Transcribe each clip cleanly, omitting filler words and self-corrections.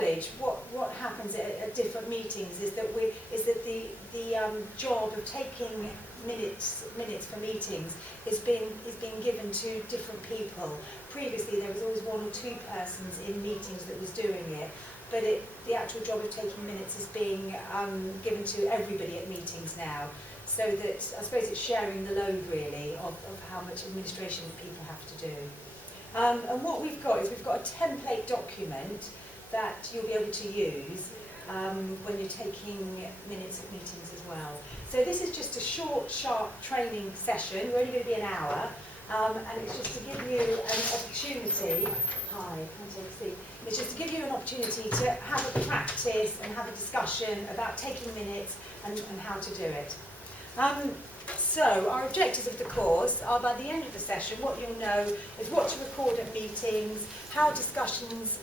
college, what happens at different meetings is that the job of taking minutes for meetings is being given to different people. Previously, there was always one or two persons in meetings that was doing it, but the actual job of taking minutes is being given to everybody at meetings now. So that I suppose it's sharing the load really of how much administration people have to do. And what we've got is we've got a template document that you'll be able to use when you're taking minutes of meetings as well. So this is just a short, sharp training session. We're only going to be an hour, and it's just to give you an opportunity. Hi, can I take a seat? It's just to give you an opportunity to have a practice and have a discussion about taking minutes and how to do it. So our objectives of the course are, by the end of the session, what you'll know is what to record at meetings, how discussions,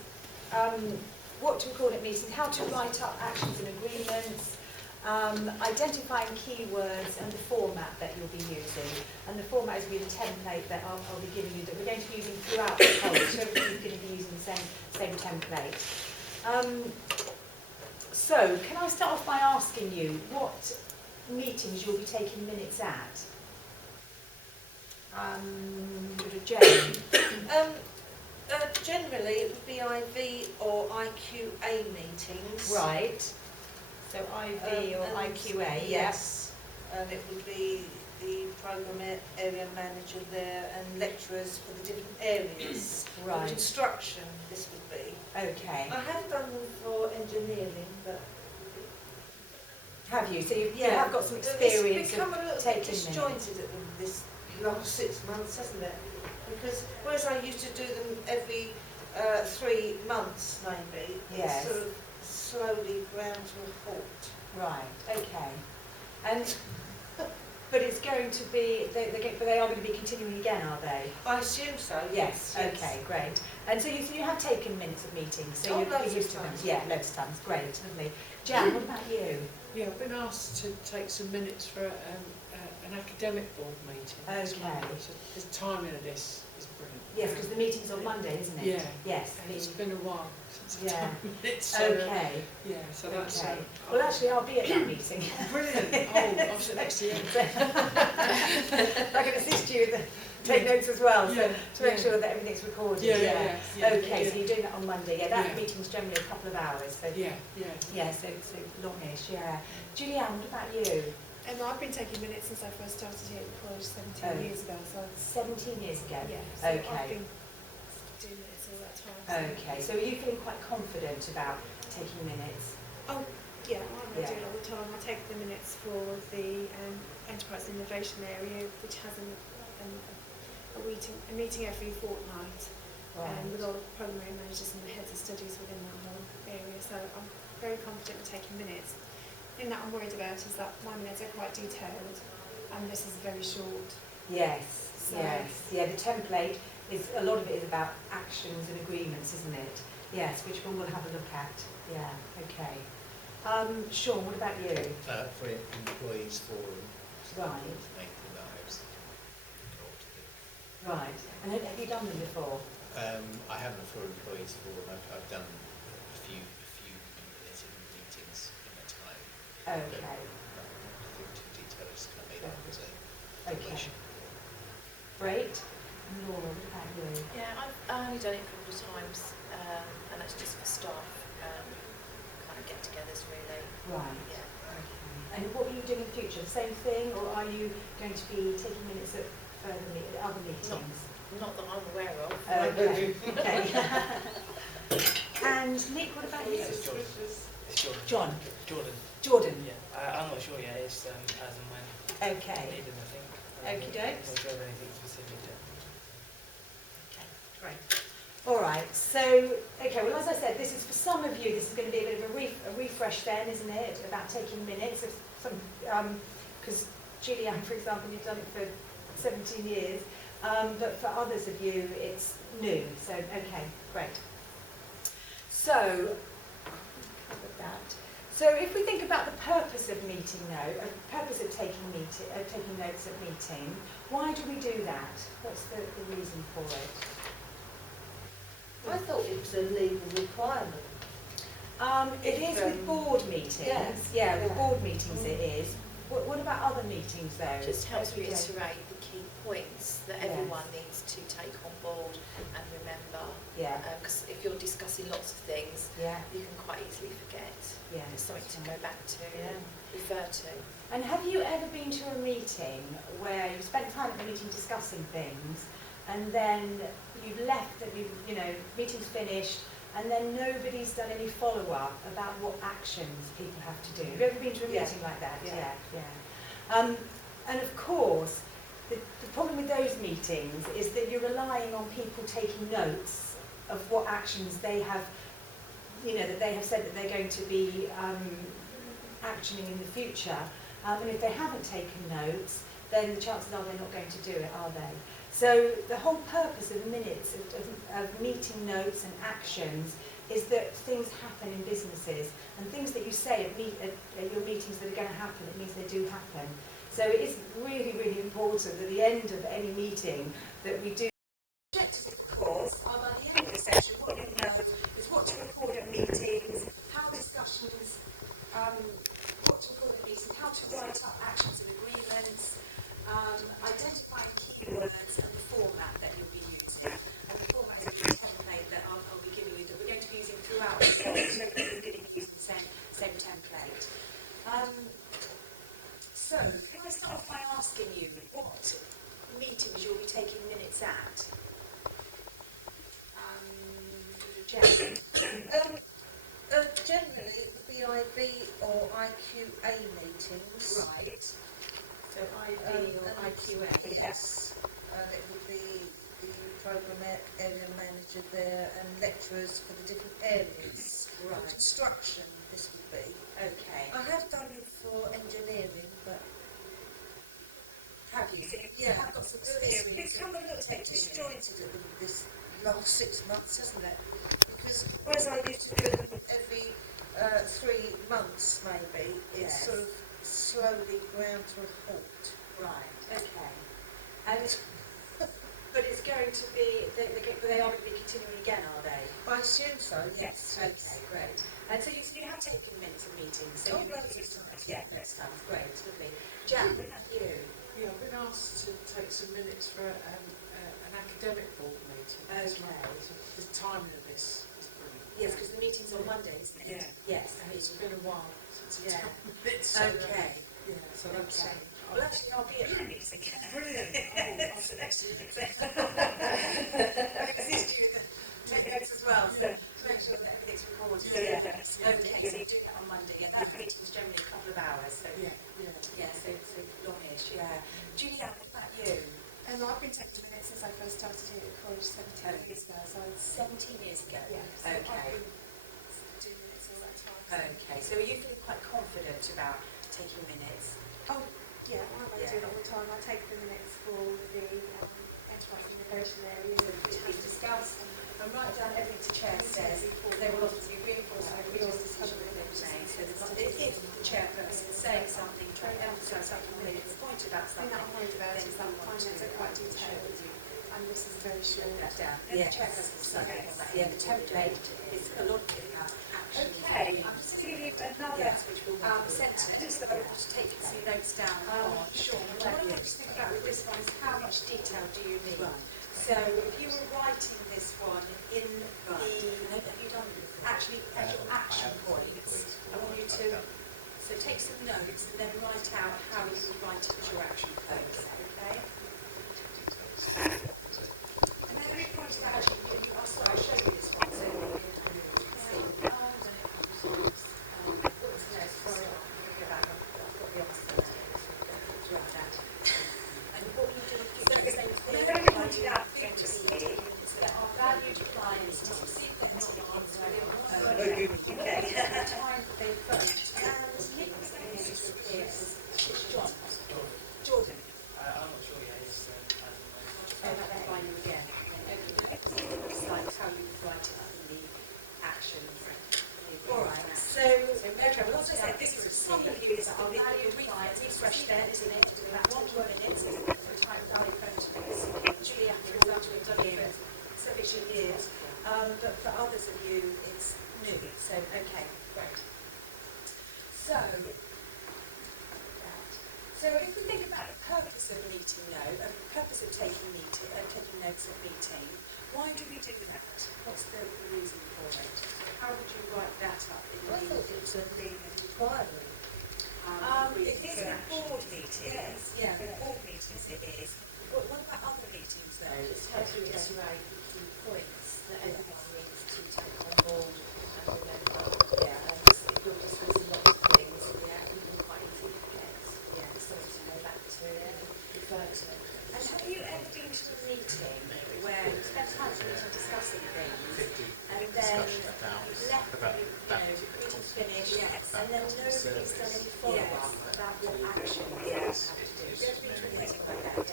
what to record at meetings, how to write up actions and agreements, identifying keywords and the format that you'll be using. And the format is going to be the template that I'll be giving you, that we're going to be using throughout the college, so everybody's going to be using the same template. So can I start off by asking you what meetings you'll be taking minutes at? Jane? Generally it would be IV or IQA meetings. Right. So IV or IQA, yes. And it would be the programme area manager there and lecturers for the different areas. Right. For construction, this would be. Okay. I have done them for engineering, but... Have you? So you have got some experience. It's become a little bit disjointed minutes. in this last 6 months, hasn't it? Because whereas I used to do them every 3 months, maybe, yes. It's sort of slowly ground to a halt. Right. Okay. And but it's going to be. But they are going to be continuing again, are they? I assume so. Yes. Okay. Great. And so you have taken minutes of meetings. So you're used to them. Yeah, loads of times. Great. Lovely. Jan, what about you? Yeah, I've been asked to take some minutes for an academic board meeting. Okay. So the timing of this is brilliant. Yes, because the meeting's on Monday, isn't it? Yeah. Yes. And it's been a while since I've Yeah. done minutes. So, Okay. Yeah, so that's... Okay. Well, actually, I'll be at that meeting. Brilliant. Oh, I'll sit next to you. I can assist you with the take notes as well, so to make sure that everything's recorded. Yeah. Okay, so you're doing that on Monday. Yeah, that meeting's generally a couple of hours. So Yeah, so longish. Yeah. Julianne, what about you? I've been taking minutes since I first started here at college 17 years ago. So 17 years ago? Yeah, so okay. I've been doing minutes all that time. So. Okay, so are you feeling quite confident about taking minutes? Oh, yeah, I do it all the time. I take the minutes for the Enterprise Innovation area, which has a meeting every fortnight with all the programme area managers and the heads of studies within that whole area. So I'm very confident with taking minutes. The thing that I'm worried about is that my minutes are quite detailed and this is very short. Yes, So Yeah, the template, a lot of it is about actions and agreements, isn't it? Yes, which we'll have a look at. Yeah, okay. Sean, what about you? For employees forum. Right. Make the lives in order to do. Right. And have you done them before? I haven't for employees forum. I've done a few minutes in meetings in my time. Okay. Nothing too detailed. Just kind of made up as a Okay. Great. Laura, what about you? Yeah, I've only done it a couple of times, and that's just for staff kind of get-togethers, really. Right. Yeah. Okay. And what are you doing in the future? The same thing, or are you going to be taking minutes at other meetings? Not that I'm aware of. Okay. Okay. And Nick, what about you? It's Jordan. John. Jordan. Jordan. Yeah, I'm not sure yet. It's as and when Okay. needed, I think. Okie doke. Not sure of anything specific yet. Okay, great. All right, so, okay, well, as I said, this is for some of you, this is going to be a bit of a refresh then, isn't it, about taking minutes. Because Julianne, for example, you've done it for 17 years, but for others of you, it's new. So, okay, great. So, covered that. So, if we think about the purpose of meeting note, purpose of taking notes at meeting, why do we do that? What's the reason for it? I thought it was a legal requirement. It is with board meetings. Yeah. With board meetings it is. What about other meetings though? Just helps Every day? reiterate the key points that Yes. everyone needs to take on board and remember. Yeah. Because if you're discussing lots of things, Yeah. you can quite easily forget. Yeah. There's something to that's go right. back to Yeah. and refer to. And have you ever been to a meeting where you spent time at the meeting discussing things, and then you've left, that you know, meeting's finished, and then nobody's done any follow-up about what actions people have to do? Have you ever been to a Yeah. meeting like that? Yeah. Yeah. And of course, the problem with those meetings is that you're relying on people taking notes of what actions they have, you know, that they have said that they're going to be actioning in the future. And if they haven't taken notes, then the chances are they're not going to do it, are they? So the whole purpose of minutes, of meeting notes and actions, is that things happen in businesses, and things that you say at your meetings that are going to happen, it means they do happen. So it is really, really important at the end of any meeting that we do. Objectives, of course, are by the end of the session. What we know is what to record at meetings, how discussions, what to record at meetings, how to write up actions and agreements, identifying keywords and the format that you'll be using. And the format is a template that I'll be giving you, that we're going to be using throughout the session, so that we're going to be using the same template. So, can I start off by asking you what meetings you'll be taking minutes at? Jen? Generally, it would be IB or IQA meetings. Right. So IB or And IQA? Yes. And it would be the programme area manager there and lecturers for the different areas. Right. Construction, this would be. Okay. I have done it for engineering, but Have you? So you have got some experience. it's come a little bit disjointed at this last 6 months, hasn't it? Because whereas I used to do them every 3 months, maybe, it's Yes. sort of slowly ground to a halt. Right. Okay. And but it's going to be they are going to be continuing again, are they? I assume so, yes. Okay. Great. And so you have taken minutes of meetings. So Oh, you loads of times. Yeah, next time. Great. Lovely. Jan, you. Yeah, I've been asked to take some minutes for an academic board meeting. Okay. The timing of this is brilliant. Yes, because the meeting's on Monday, isn't it? Yeah. Yes. And it's been a while since Yeah. I've done minutes. So, Okay. Yeah, so that's Okay. Well, actually, I'll be at the meeting. brilliant. Oh, that's excellent. I'll assist you with the take notes as well, so make sure that everything's recorded. Yeah. Okay, so you're doing it on Monday, and that meeting's generally a couple of hours, so Yeah. so longish, yeah. Julia, what about you? I've been taking minutes since I first started here at college 17 years ago, so it's 17 years ago. yeah. So Okay. I've been doing minutes all that time. Okay, so are you feeling quite confident about taking minutes? Oh, yeah, I do it all the time. I take the minutes for the enterprise and innovation area. Which we discussed, and write down everything the chair says. They will obviously reinforce every decision that they've made. So there's not, if the chairperson is saying something, trying to emphasise something, make a point about The thing something, that I'm worried about then is that you want finance to are quite share detailed, with you. and this is very short. That down. Yes. The chairperson is saying that. Yeah, the template is a lot of it about action. Okay, I'm just going to give you another which will sentence that I want to take some notes down on. Sure. What I want to think about with this one is how much detail do you need? So if you were writing this one in actually actual action points, I want you to take some notes and then write out how you would write it as your action points. Okay? And then every point about actually, I'll show you this one so that you can see. Sorry, I'm going to go back. I've got the opposite to write that. And what you do is very pointed out things that our valued clients must receive their demands within the time that they vote. It's Jordan. I'm not sure yet. It's Oh, that's fine again. It's like how you write it in the actions. Alright, so, okay, well, as I said, this is some of you that are valued clients, refresh their internet to about 1 minute, so the time value photos. Julia, for example, we've done it for 17 years, but for others of you, it's new. So, okay, great. So, if we think about the purpose of a meeting note, the purpose of taking notes at meeting, why do we do that? What's the reason for it? How would you write that up in the I thought it was a requirement. it is a board meeting. Yes, yeah, for board meetings it is. What about other meetings though? Just help to reiterate the key points that everyone needs to take on board and remember. Yeah. If you're discussing lots of things, you can quite easily forget. It's something to go back to and refer to. And have you ever been to a meeting where you spent time discussing things and then left, meeting's finished, and then nobody's done any follow-up about what action you have to do? Have you ever been to a meeting like that?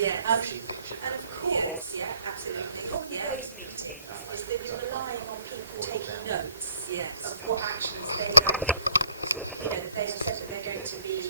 Yeah. And of course, absolutely. All those meetings is that you're relying on people taking notes of what actions they have, that they have said that they're going to be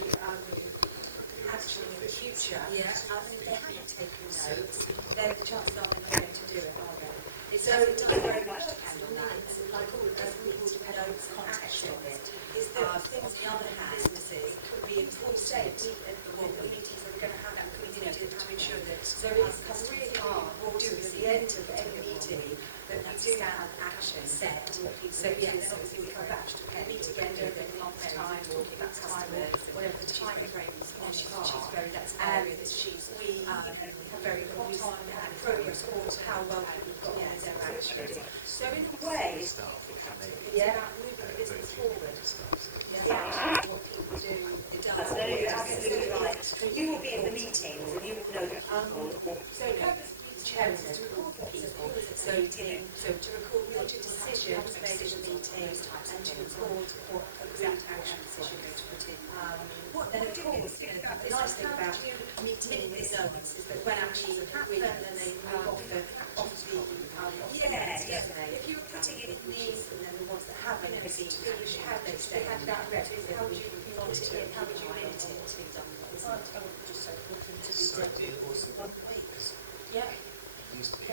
actioning in the future. And if they haven't taken notes, then the chances are they're not going to do it, are they? So it does very much depend on that. It's like all of those things depend on the context of it. Is that things, on the other hand, could be in full state at the meetings that we're going to have that to ensure that so it's really hard what we do is at the end of every meeting that we do have action set. So yes, obviously we come back to meet again during the month time, talking about customers, whatever the time frame is on she's very that's an area that we have very hot on and progress reports how well we've got on their action. So in a way, it's about moving the business forward. What people do, it does. No, you're absolutely right. You will be in the meetings and you will know the people. So purpose of the chair is to record the people. So to record what decisions made in the meeting and to record what exact actions you're going to put in. Then of course, the nice thing about meeting notes is that when actions are happening, then they move off the if you were putting it in these and then the ones that haven't been had that record, how would you want it in? How would you mint it to be done? I would just say for them to be done also 1 week. Yeah. It used to be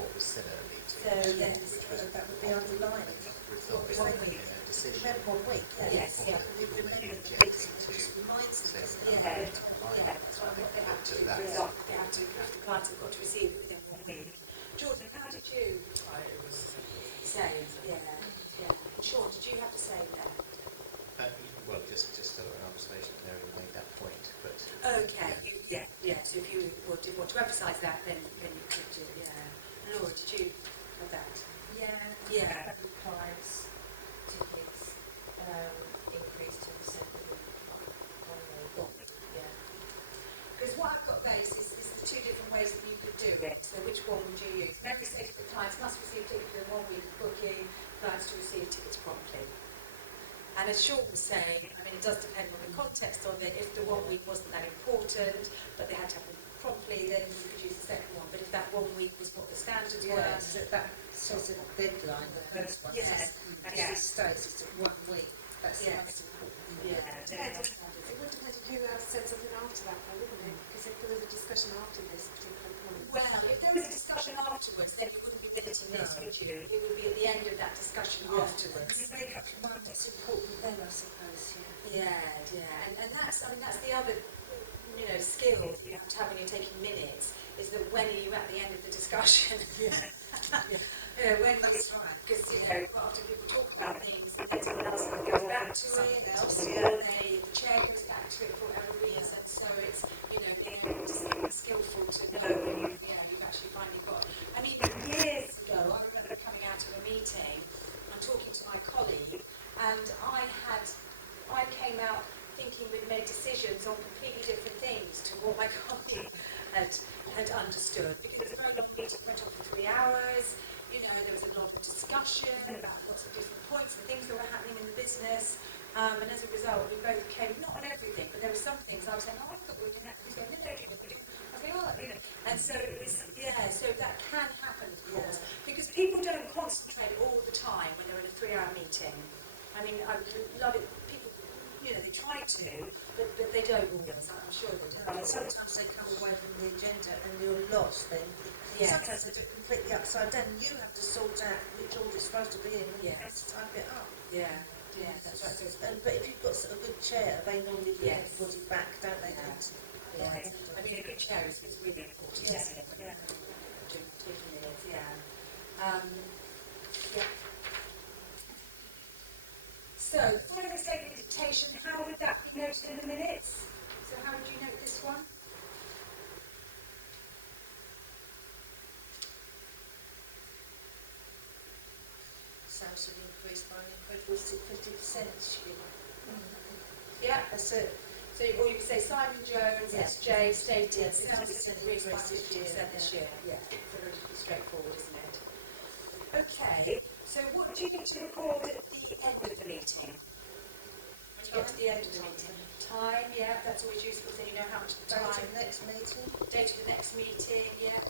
what was said at a meeting. So yes, which was that would be underlined. decision. Remember 1 week. Yes, yeah. You remember the Objective meeting, to it just reminds them. say doesn't it? That's what they have to do. They have to, the clients have got to receive it within 1 week. Jordan, how did you It was say? Yeah. Sean, did you have to say that? Well, just an observation there and made that point, but Okay, yeah. So if you did want to emphasise that, then you could do it. Yeah. Laura, did you have that? Yeah. Price, tickets, increase to the second one. Because what I've got there is the 2 different ways that you could do it. So which one would you use? Memory state that clients must receive tickets within 1 week of booking, clients to receive tickets promptly. And as Sean was saying, I mean, it does depend on the context of it. If the 1 week wasn't that important, but they had to happen promptly, then you could use the second one. But if that 1 week was what the standards were, So that sort of deadline, the first one, actually states it's at 1 week. That's the most important thing. It would depend on who else said something after that, though, wouldn't it? Because if there was a discussion after this particular point. well, if there was a discussion afterwards, then you wouldn't be limiting this, would you? It would be at the end of that discussion afterwards. Because you make up your mind what's important then, I suppose, And that's the other, skill that you have to have when you're taking minutes, is that when are you at the end of the discussion? When That's right. because often people talk about things and then someone else goes back to it, or the chair goes back to it for whatever reason. So it's being able to skillful to know when you've actually finally got. I mean, years ago, I remember coming out of a meeting and talking to my colleague, and I came out thinking we'd made decisions on completely different things to what my colleague had understood, because it was a very long meeting, went on for 3 hours. There was a lot of discussion about lots of different points and things that were happening in the business, and as a result, we both came, not on everything, but there were some things I was saying, I thought we were doing that, he's going, no, I was going, and so it was, so that can happen, of course, because people don't concentrate all the time when they're in a 3-hour meeting. I mean, I love it, people, they try to, but they don't always, I'm sure they don't. And sometimes they come away from the agenda and you're lost then. Yes. Sometimes they do it completely upside down. You have to sort out which order's supposed to be in, and you have Yes. to type it up. Yeah, yeah, that's right. So it's, But if you've got a good chair, they normally give Yes. everybody back, don't they? Yeah. Yeah. I mean, a good chair is really important, Yeah. isn't it? Yeah. Taking minutes, yeah. Yeah. So, final statement dictation, how would that be noted in the minutes? So how would you note this one? Samsung increased by an incredible 50%. Yeah, That's it. so or you could say Simon Jones, Yeah. SJ, stated Yeah, sales 50% increased by increase this year, 50% this yeah. year. Yeah, so relatively straightforward, isn't it? Okay, so what do you need to record at the end of the meeting? When you get to the end of the meeting? Time, yeah, that's always useful, so you know how much Date time. of the next meeting, Date of the next meeting, yeah.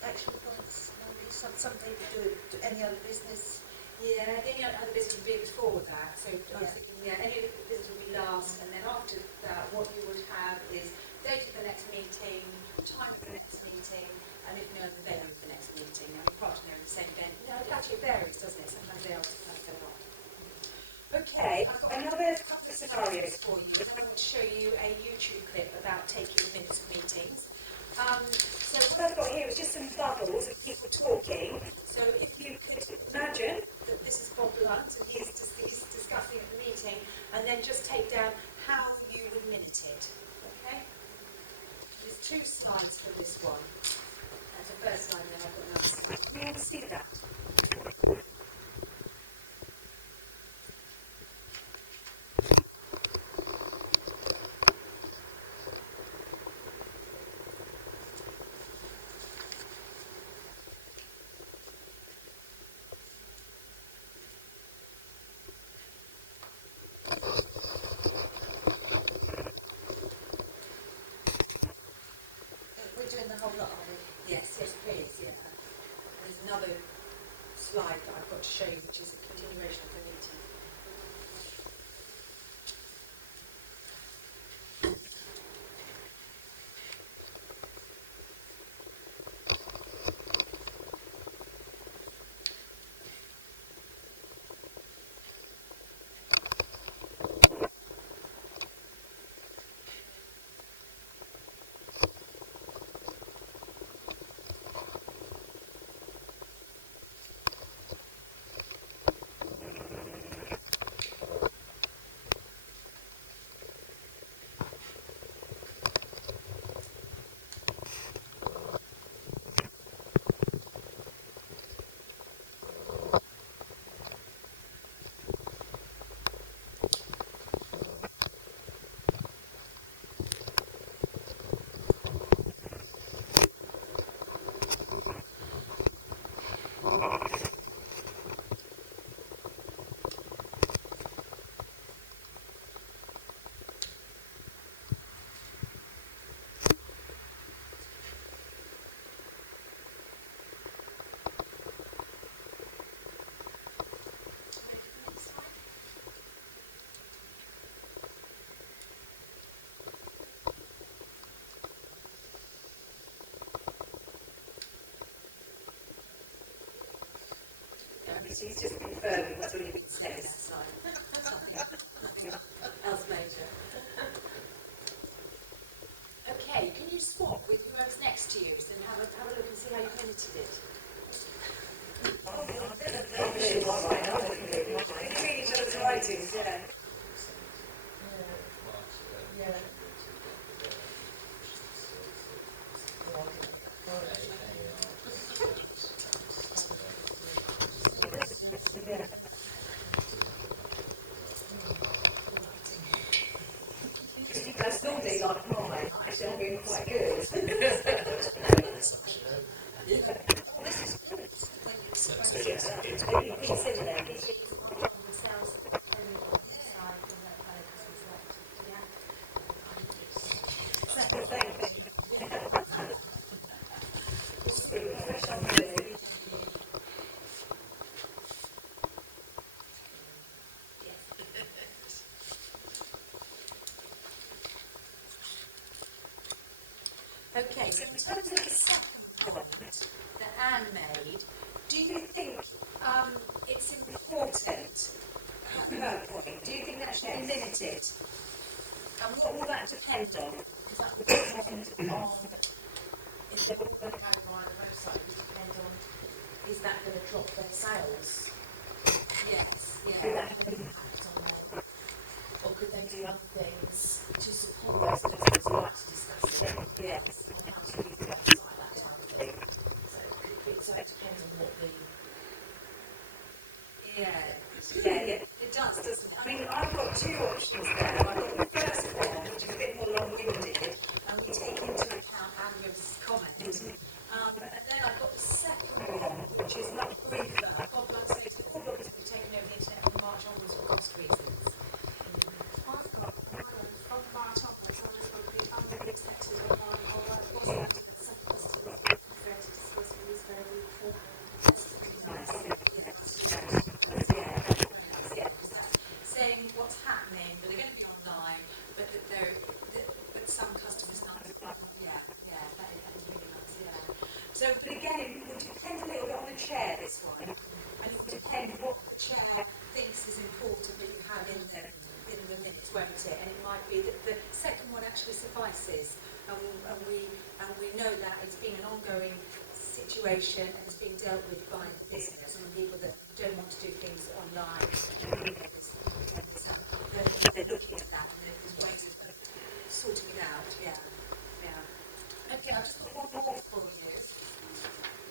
action points, maybe some people do any other business. Yeah, any other business would be before that. So I was Yeah. thinking, yeah, any other business would be last, and then after that, what you would have is date of the next meeting, time of the next meeting, and if you know the venue of the next meeting. Now, we can't know the same venue. No, it actually varies, doesn't it? Sometimes they are, sometimes they're not. Okay, I've got another couple of scenarios for you. And I want to show you a YouTube clip about taking minutes of meetings. So what I've got here is just some bubbles of people talking. So if you could imagine that this is Bob Blunt and he's discussing at the meeting, and then just take down how you would minute it. Okay? There's 2 slides for this one. That's the first slide, and then I've got another slide. Can you all see that? We're doing the whole lot, are we? Yes, yes, please, yeah. There's another slide that I've got to show you, which is a continuation of the meeting. So he's just confirming what's already been said. Nothing else major. Okay, can you swap with whoever's next to you and have a look and see how you minuted it? You read each other's writings, yeah. That's normally like mine. Actually, I'm being quite good. Oh, this is good. When you He's in there. He's on the sales side and that kind of Okay, so in terms of the second point that Anne made, Do you think it's important, her point, do you think that should be limited? And what will that depend on? Because that would depend on, if they're all going to have it on the website, it would depend on, is that going to drop their sales? Yes, Could yeah. that have an impact on them? Or could they do other things to support those customers who like to discuss it? Yes. And how to use the website, that type of thing. So it depends on what the... Yeah, it does, doesn't it? I mean, I've got two options there. I've got the first one, which is a bit more long-winded, and we take into account Andrew's comment. And then I've got the second one, which is much briefer. God bless it. All bloggers have taken over the internet from March onwards for cost reasons. I've got mine from March onwards. I was probably accepted online, or I was acting with some customers who prefer to discuss things verbally beforehand. That's really nice. Saying what's happening, but they're going to be online, but but some customers not. That is really nice. Yeah. So, but again, it would depend a little bit on the chair, this one, and it would depend what The chair thinks is important that you have in the minutes, won't it? And it might be that the second one actually suffices, and we know that it's been an ongoing situation and it's being dealt with by the business and people that don't want to do things online. They're looking at that and there's ways of sorting it out. Yeah. Okay, I've just got one more for you.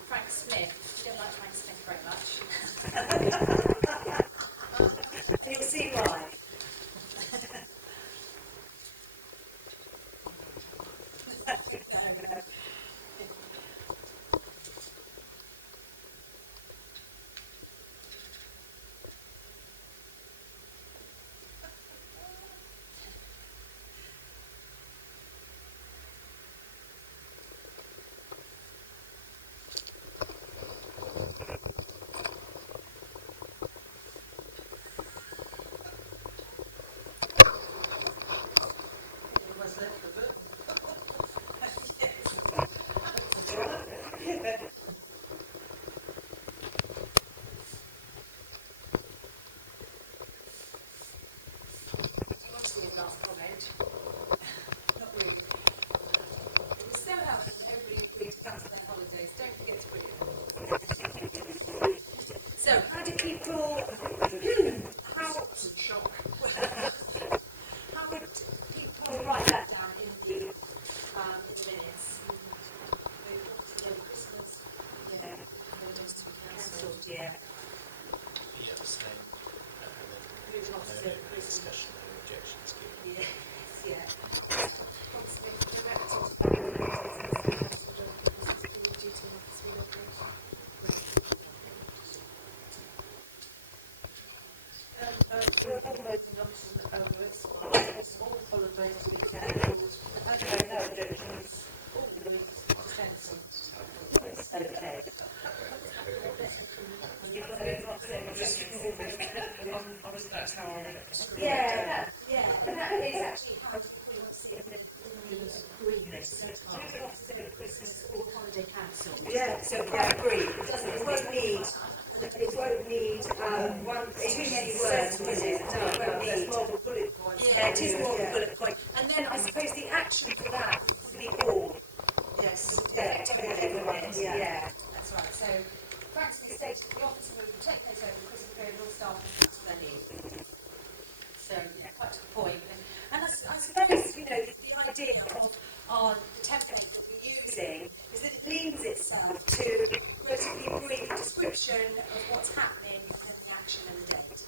Frank Smith. You don't like Frank Smith very much. you'll see why. No. Last comment. Not really. It was so helpful that everybody agreed to cancel their holidays. Don't forget to put it in. So, how do people, how would people write that down in the minutes? They obviously over Christmas, holidays to be cancelled, yeah. Yeah, same. Moving on to No Christmas. discussion, no objections given. Yeah. For accommodating options over it's all holidays to be cancelled. Okay, no objections. All the weeks extension. Okay. Obviously that's how I read it. Yeah, And that is actually how people want to see it in the agreement. So it's over Christmas or holiday cancelled. yeah, so I agree. It won't need too many words, will it? No, it won't need. bullet points. Yeah, it is more of a bullet point. And then I suppose the action for that would be all. Yes. Yeah, Yeah. That's right. So, Frank's stated that the office will take place over the Christmas period will staff and cancel their leave. So, yeah, quite to the point. And I suppose, the idea of the template that we're using is that it leans itself to a relatively brief description of what's happening and the action and the date.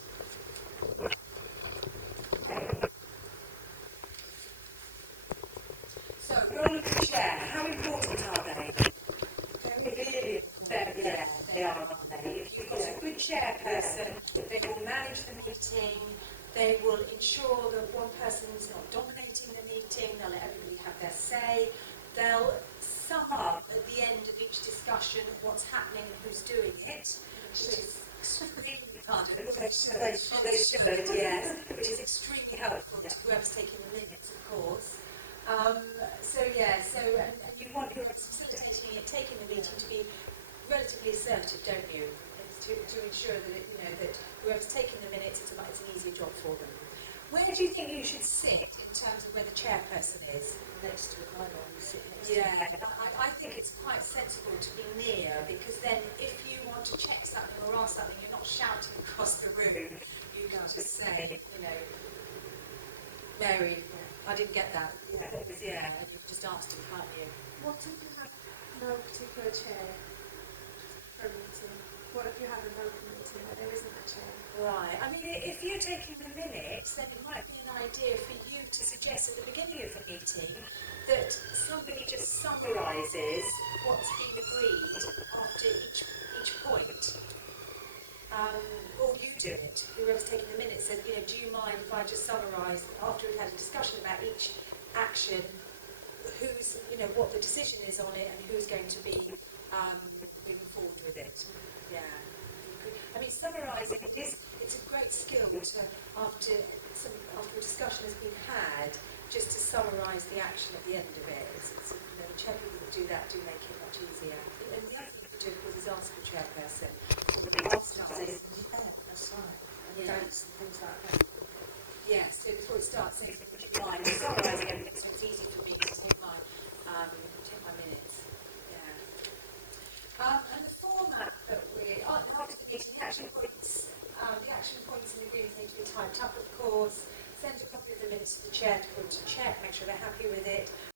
Okay. So, Role of the chair, how important are they? very Yeah, they are, aren't they? If you've got a good chairperson, they will manage the meeting, they will ensure that one person is not dominating the meeting, they'll let everybody have their say, they'll sum up at the end of each discussion what's happening and who's doing it, which is extremely pardon, they should, yes. which is extremely helpful to whoever's taking the minutes, of course. And you want whoever's facilitating it, taking the meeting to be relatively really assertive, don't you? It's to ensure that it, you know, that whoever's taking the minutes, it's an easier job for them. Where do you think you should sit in terms of where the chairperson is? Next to it, I normally sit next Yeah, to it. I think it's quite sensible to be near, because then if you want to check something or ask something, you're not shouting across the room. You can just say, you know, Mary, I didn't get that. Yeah, and you can just ask them, can't you? What if you have no particular chair for a meeting? What if you have an open meeting where there isn't a chair? Right. I mean, if you're taking the minutes, then it might be an idea for you to suggest at the beginning of the meeting that somebody just summarises what's been agreed after each point. Or you do it. Whoever's taking the minutes says, you know, do you mind if I just summarise after we've had a discussion about each action, who's, you know, what the decision is on it and who's going to be moving forward with it. Yeah. I mean, summarising it's a great skill to after a discussion has been had, just to summarise the action at the end of it. It's, you know, the chair people that do that do make it much easier. And the other thing to do, of course, is ask the chairperson. That's right. And Yeah. dates and things like that. Yes, so before it starts, say something to mind, summarising everything so it's easy for me to take my minutes. Yeah. And the format that after the meeting, the action points and agreements need to be typed up, of course. Send a copy of the minutes to the chair to put to check, make sure they're happy with it.